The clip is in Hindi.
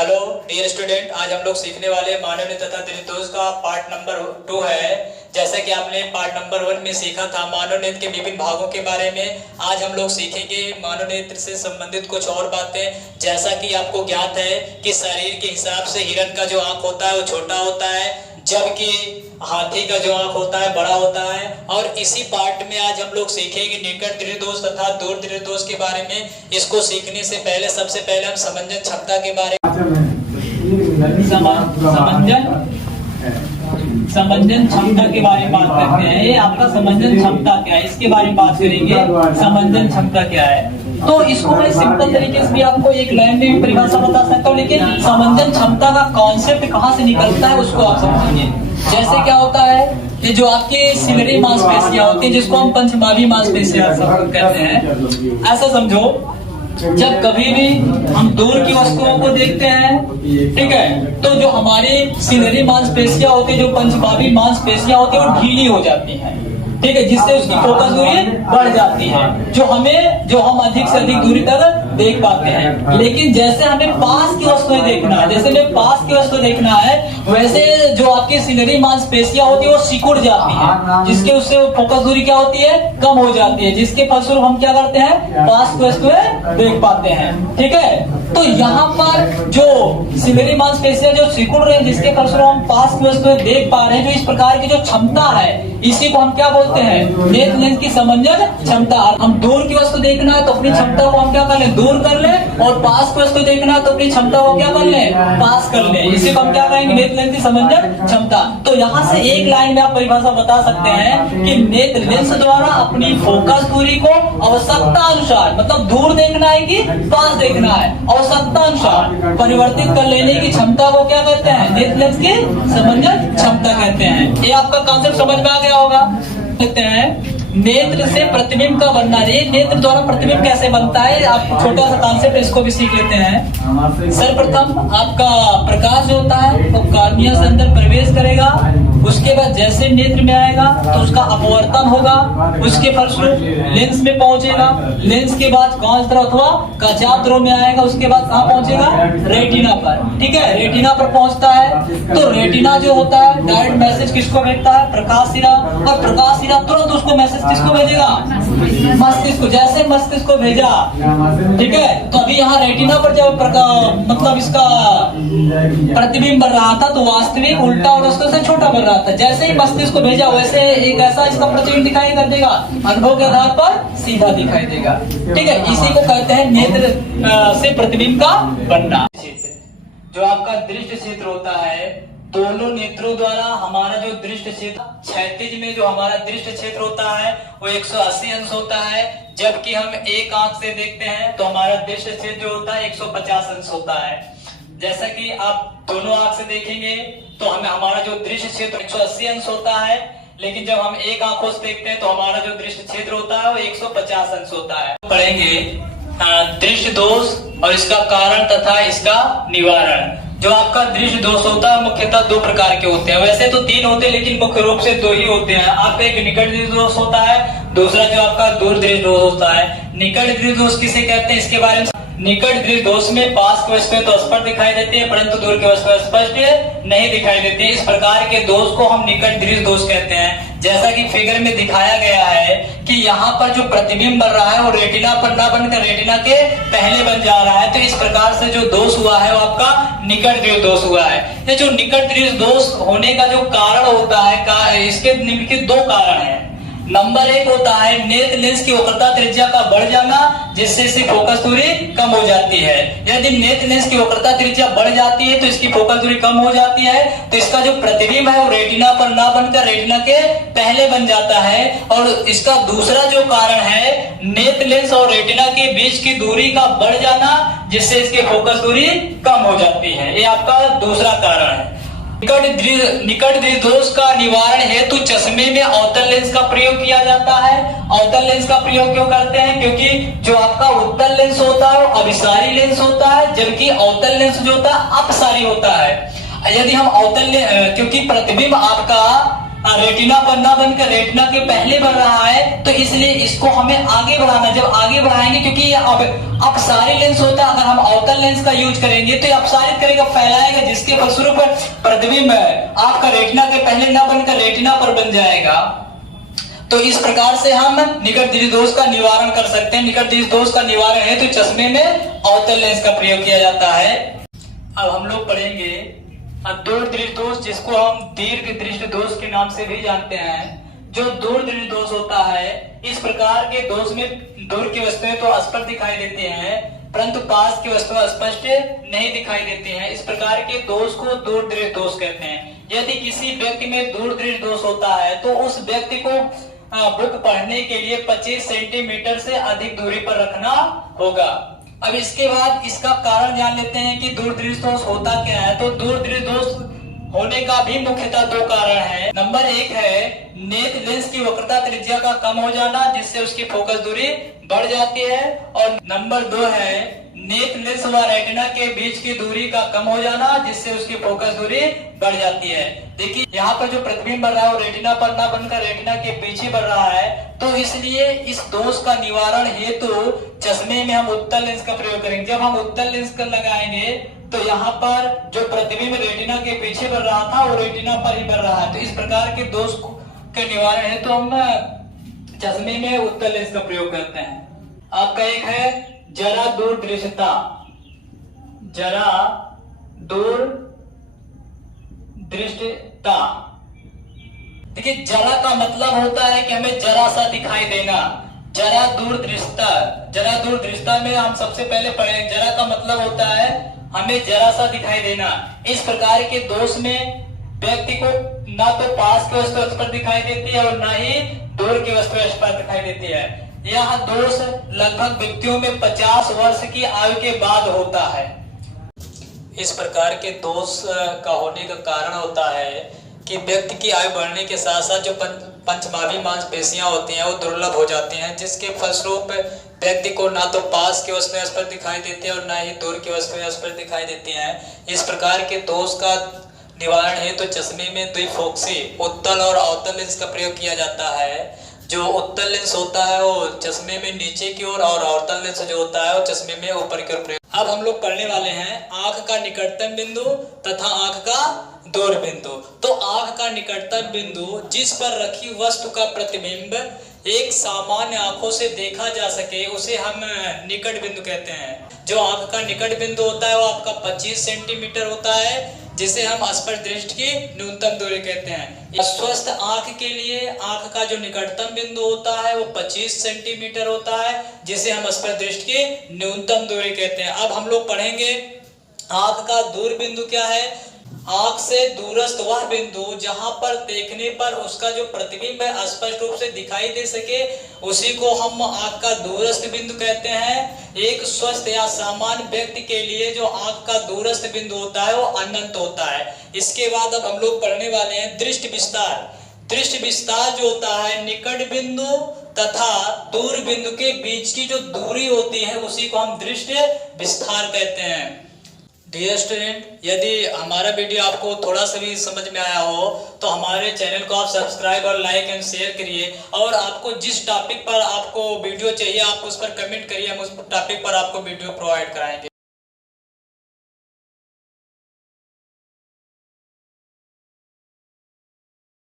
हेलो डियर स्टूडेंट, आज हम लोग सीखने वाले मानव तथा त्रिदोष का पार्ट नंबर 2 है। जैसा कि आपने पार्ट नंबर 1 में सीखा था मानव नेत्र के विभिन्न भागों के बारे में, आज हम लोग सीखेंगे मानव नेत्र से संबंधित कुछ और बातें। जैसा कि आपको ज्ञात है कि शरीर के हिसाब से हिरण का जो आंख होता है वो छोटा होता है, जबकि हाथी का जो आंख होता है बड़ा होता है। और इसी पार्ट में आज हम लोग सीखेंगे निकट त्रिदोष तथा दूर त्रिदोष के बारे में। इसको सीखने से पहले सबसे पहले हम समंजन क्षमता के बारे में समंजन क्षमता के बारे में बात करते हैं। ये आपका समंजन क्षमता क्या है, इसके बारे में बात करेंगे। समंजन क्षमता क्या है, तो इसको मैं सिंपल तरीके से भी आपको एक लाइन में भी परिभाषा बता सकता हूँ, लेकिन समंजन क्षमता का कॉन्सेप्ट कहाँ से निकलता है उसको आप समझेंगे। जैसे क्या होता है, ये जो आपके सिलरी मांसपेशियां होती है जिसको हम पंचमावी मांसपेशियां कहते हैं, ऐसा समझो जब कभी भी हम दूर की वस्तुओं को देखते हैं, ठीक है, तो जो हमारी सिलरी मांसपेशियां होती है, जो पंचभावी मांसपेशियां होती है, वो ढीली हो जाती हैं, ठीक है, जिससे उसकी फोकस दूरी बढ़ जाती है, जो हम अधिक से अधिक दूरी तक देख पाते हैं। लेकिन जैसे हमें पास की वस्तुएं देखना है, जैसे हमें पास की वस्तु देखना है, वैसे जो आपकी सिलरी मांसपेशियां होती है वो सिकुड़ जाती है, जिसके उससे फोकस दूरी क्या होती है, कम हो जाती है, जिसके फलस्वरूप हम क्या करते हैं, पास की वस्तुएं देख पाते हैं। ठीक है, तो यहाँ पर जो सिलरी मांसपेशियां जो सिकुड़ रहे हैं, जिसके फलस्वरूप हम पास की वस्तुएं देख पा रहे हैं, जो इस प्रकार की जो क्षमता है, इसी को हम क्या बोलते हैं, नेत्र लेंस की समंजन क्षमता। हम दूर की वस्तु देखना है तो अपनी क्षमता को हम क्या कर लें, दूर कर लें, और पास की वस्तु देखना है तो अपनी क्षमता को क्या कर लें, पास कर लें। इसी को हम क्या कहेंगे, नेत्र लेंस की समंजन क्षमता। तो यहाँ से एक लाइन में आप परिभाषा बता सकते हैं कि नेत्र लेंस द्वारा अपनी फोकस दूरी को आवश्यकता अनुसार, मतलब दूर देखना है कि पास देखना है, आवश्यकता अनुसार परिवर्तित कर लेने की क्षमता को क्या कहते हैं, नेत्र लेंस की समंजन क्षमता कहते हैं। ये आपका कॉन्सेप्ट समझ में आ गया होगा। कहते हैं नेत्र से प्रतिबिंब का बनना, ये नेत्र द्वारा प्रतिबिंब कैसे बनता है, आप छोटा सा कॉन्सेप्ट इसको भी सीख लेते हैं। सर्वप्रथम आपका प्रकाश जो होता है वो कार्निया से अंदर प्रवेश करेगा, उसके बाद जैसे नेत्र में आएगा तो उसका अपवर्तन होगा, उसके फलस्वरूप लेंस में पहुंचेगा, लेंस के बाद कांच अथवा कचाप द्रव में आएगा, उसके बाद कहाँ पहुंचेगा, रेटिना पर। ठीक है, रेटिना पर पहुंचता है तो रेटिना जो होता है डायरेक्ट मैसेज किसको भेजता है, प्रकाश सिरा, और प्रकाश सिरा तुरंत उसको मैसेज किसको भेजेगा, मस्तिष्क को। जैसे मस्तिष्क को भेजा, ठीक है, तो अभी यहाँ रेटिना पर जब मतलब इसका प्रतिबिंब बन रहा था तो वास्तविक उल्टा और उससे छोटा बन रहा था। जैसे ही मस्तिष्क को भेजा वैसे एक ऐसा इसका प्रतिबिंब दिखाई कर देगा, अनुभव के आधार पर सीधा दिखाई देगा। ठीक है, इसी को कहते हैं नेत्र से प्रतिबिंब का बनना। जो आपका दृष्टि क्षेत्र होता है, दोनों नेत्रों द्वारा हमारा जो दृष्टि क्षेत्र, क्षैतिज में जो हमारा दृष्टि क्षेत्र होता है वो 180 अंश होता है, जबकि हम एक आंख से देखते हैं तो हमारा दृष्टि क्षेत्र जो होता है 150 अंश होता है। जैसा कि आप दोनों आंख से देखेंगे तो हमारा जो दृष्टि क्षेत्र 180 अंश होता है, लेकिन जब हम एक आंखों से देखते हैं तो हमारा जो दृष्टि क्षेत्र होता है वो 150 अंश होता है। पढ़ेंगे दृष्टि दोष और इसका कारण तथा इसका निवारण। जो आपका दृष्टि दोष होता है मुख्यतः दो प्रकार के होते हैं, वैसे तो 3 होते हैं लेकिन मुख्य रूप से 2 ही होते हैं। आपका एक निकट दृष्टि दोष होता है, दूसरा जो आपका दूर दृष्टि दोष होता है। निकट दृष्टि दोष किसे कहते हैं, इसके बारे में निकट दृष्टि दोष में पास की वस्तुएं तो स्पष्ट दिखाई देती है परंतु दूर की वस्तुएं स्पष्ट नहीं दिखाई देती है। इस प्रकार के दोष को हम निकट दृष्टि दोष कहते हैं। जैसा कि फिगर में दिखाया गया है कि यहाँ पर जो प्रतिबिंब बन रहा है वो रेटिना पर ना बनकर रेटिना के पहले बन जा रहा है, तो इस प्रकार से जो दोष हुआ है वो आपका निकट दृष्टि दोष हुआ है। ये जो निकट दृष्टि दोष होने का जो कारण होता है, इसके निम्नलिखित 2 कारण है। नंबर 1 होता है नेत्र लेंस की वक्रता त्रिज्या का बढ़ जाना, जिससे इसकी फोकस दूरी कम हो जाती है। यदि नेत्र लेंस की वक्रता त्रिज्या बढ़ जाती है तो इसकी फोकस दूरी कम हो जाती है, तो इसका जो प्रतिबिंब है वो रेटिना पर ना बनकर रेटिना के पहले बन जाता है। और इसका दूसरा जो कारण है नेत्र लेंस और रेटिना के बीच की दूरी का बढ़ जाना, जिससे इसकी फोकस दूरी कम हो जाती है। ये आपका दूसरा कारण है। निकट दृष्टि दोष का निवारण हेतु चश्मे में अवतल लेंस का प्रयोग किया जाता है। अवतल लेंस का प्रयोग क्यों करते हैं, क्योंकि जो आपका उत्तल लेंस होता है वो अभिसारी लेंस होता है, जबकि अवतल लेंस जो होता है अपसारी होता है। यदि हम अवतल, क्योंकि प्रतिबिंब आपका रेटिना पर ना बनकर रेटिना के पहले बढ़ रहा है, तो इसलिए इसको हमें आगे बढ़ाना। जब आगे बढ़ाएंगे, क्योंकि ये अब सारी लेंस होता है, अगर हम अवतल लेंस का यूज करेंगे तो ये अपसारित करेगा, फैलाएगा, जिसके फलस्वरूप प्रतिबिंब आपका रेटिना के पहले ना बनकर रेटिना पर बन जाएगा। तो इस प्रकार से हम निकट दृष्टि दोष का निवारण कर सकते हैं। निकट दृष्टि दोष का निवारण है तो चश्मे में अवतल लेंस का प्रयोग किया जाता है। अब हम लोग पढ़ेंगे दूर दृष्टि दोष, जिसको हम दीर्घ दृष्टि दोष के नाम से भी जानते हैं। जो दूर दृष्टि दोष होता है, इस प्रकार के दोष में दूर की वस्तुएं तो स्पष्ट दिखाई देती हैं, परंतु पास की वस्तुएं स्पष्ट नहीं दिखाई देती हैं। इस प्रकार के दोष को दूर दृष्टि दोष कहते हैं। यदि किसी व्यक्ति में दूर दृष्टि दोष होता है तो उस व्यक्ति को बुक पढ़ने के लिए 25 सेंटीमीटर से अधिक दूरी पर रखना होगा। अब इसके बाद इसका कारण जान लेते हैं कि दूर दृष्टि दोष होता क्या है। तो दूर दृष्टि दोष होने का भी मुख्यतः दो कारण है। नंबर एक है नेत्र लेंस की वक्रता त्रिज्या का कम हो जाना, जिससे उसकी फोकस दूरी बढ़ जाती है। और नंबर दो है नेत्र लेंस व रेटिना के बीच की दूरी का कम हो जाना, जिससे उसकी फोकस दूरी बढ़ जाती है। देखिए यहाँ पर जो प्रतिबिंब बढ़ रहा है वो रेटिना पर ना बनकर रेटिना के पीछे बढ़ रहा है, तो इसलिए इस दोष का निवारण हेतु चश्मे में हम उत्तल लेंस का प्रयोग करेंगे। जब हम उत्तल लेंस का लगाएंगे तो यहाँ पर जो प्रतिबिंब रेटिना के पीछे बढ़ रहा था वो रेटिना पर ही बढ़ रहा है। तो इस प्रकार के दोष के निवारण है तो हम चश्मे में उत्तल लेंस का प्रयोग करते हैं। आपका एक है जरा दूर दृश्यता। जरा दूर दृश्यता, देखिए जरा का मतलब होता है कि हमें जरा सा दिखाई देना। जरा दूर दृश्यता, जरा दूर दृश्यता में हम सबसे पहले पढ़े, जरा का मतलब होता है हमें जरा सा दिखाई देना। इस प्रकार के दोष में व्यक्ति को ना तो पास की वस्तु स्पष्ट दिखाई देती है और ना ही दूर की वस्तु स्पष्ट दिखाई देती है। यह दोष लगभग व्यक्तियों में 50 वर्ष की आयु के बाद होता है। इस प्रकार के दोष का होने का कारण होता है कि व्यक्ति की आयु बढ़ने के साथ साथ जो पंचमावी मांसपेशियां होती हैं वो दुर्लभ हो जाती हैं, जिसके फलस्वरूप व्यक्ति को ना तो पास की वस्तुएं स्पष्ट दिखाई देती है और ना ही दूर की वस्तुएं स्पष्ट दिखाई देती हैं। इस प्रकार के दोष का निवारण है तो चश्मे में द्विफोक्सी उत्तल और अवतल लेंस का प्रयोग किया जाता है। जो उत्तल लेंस होता है वो चश्मे में नीचे की ओर और अवतल लेंस जो होता है वो चश्मे में ऊपर की ओर प्रयोग। अब हम लोग पढ़ने वाले हैं आंख का निकटतम बिंदु तथा आंख का दूर बिंदु। तो आंख का निकटतम बिंदु जिस पर रखी वस्तु का प्रतिबिंब एक सामान्य आंखों से देखा जा सके उसे हम निकट बिंदु कहते हैं। जो आंख का निकट बिंदु होता है वो आपका 25 सेंटीमीटर होता है, जिसे हम स्पष्ट दृष्टि की न्यूनतम दूरी कहते हैं। स्वस्थ आंख के लिए आंख का जो निकटतम बिंदु होता है वो 25 सेंटीमीटर होता है, जिसे हम स्पष्ट दृष्टि की न्यूनतम दूरी कहते हैं। अब हम लोग पढ़ेंगे आंख का दूर बिंदु क्या है। आंख से दूरस्थ वह बिंदु जहां पर देखने पर उसका जो प्रतिबिंब है स्पष्ट रूप से दिखाई दे सके, उसी को हम आंख का दूरस्थ बिंदु कहते हैं। एक स्वस्थ या सामान्य व्यक्ति के लिए जो आंख का दूरस्थ बिंदु होता है वो अनंत होता है। इसके बाद अब हम लोग पढ़ने वाले हैं दृष्टि विस्तार। दृष्टि विस्तार जो होता है निकट बिंदु तथा दूर बिंदु के बीच की जो दूरी होती है उसी को हम दृष्टि विस्तार कहते हैं। डियर स्टूडेंट, यदि हमारा वीडियो आपको थोड़ा सा भी समझ में आया हो तो हमारे चैनल को आप सब्सक्राइब और लाइक एंड शेयर करिए, और आपको जिस टॉपिक पर आपको वीडियो चाहिए आप उस पर कमेंट करिए, हम उस टॉपिक पर आपको वीडियो प्रोवाइड कराएंगे।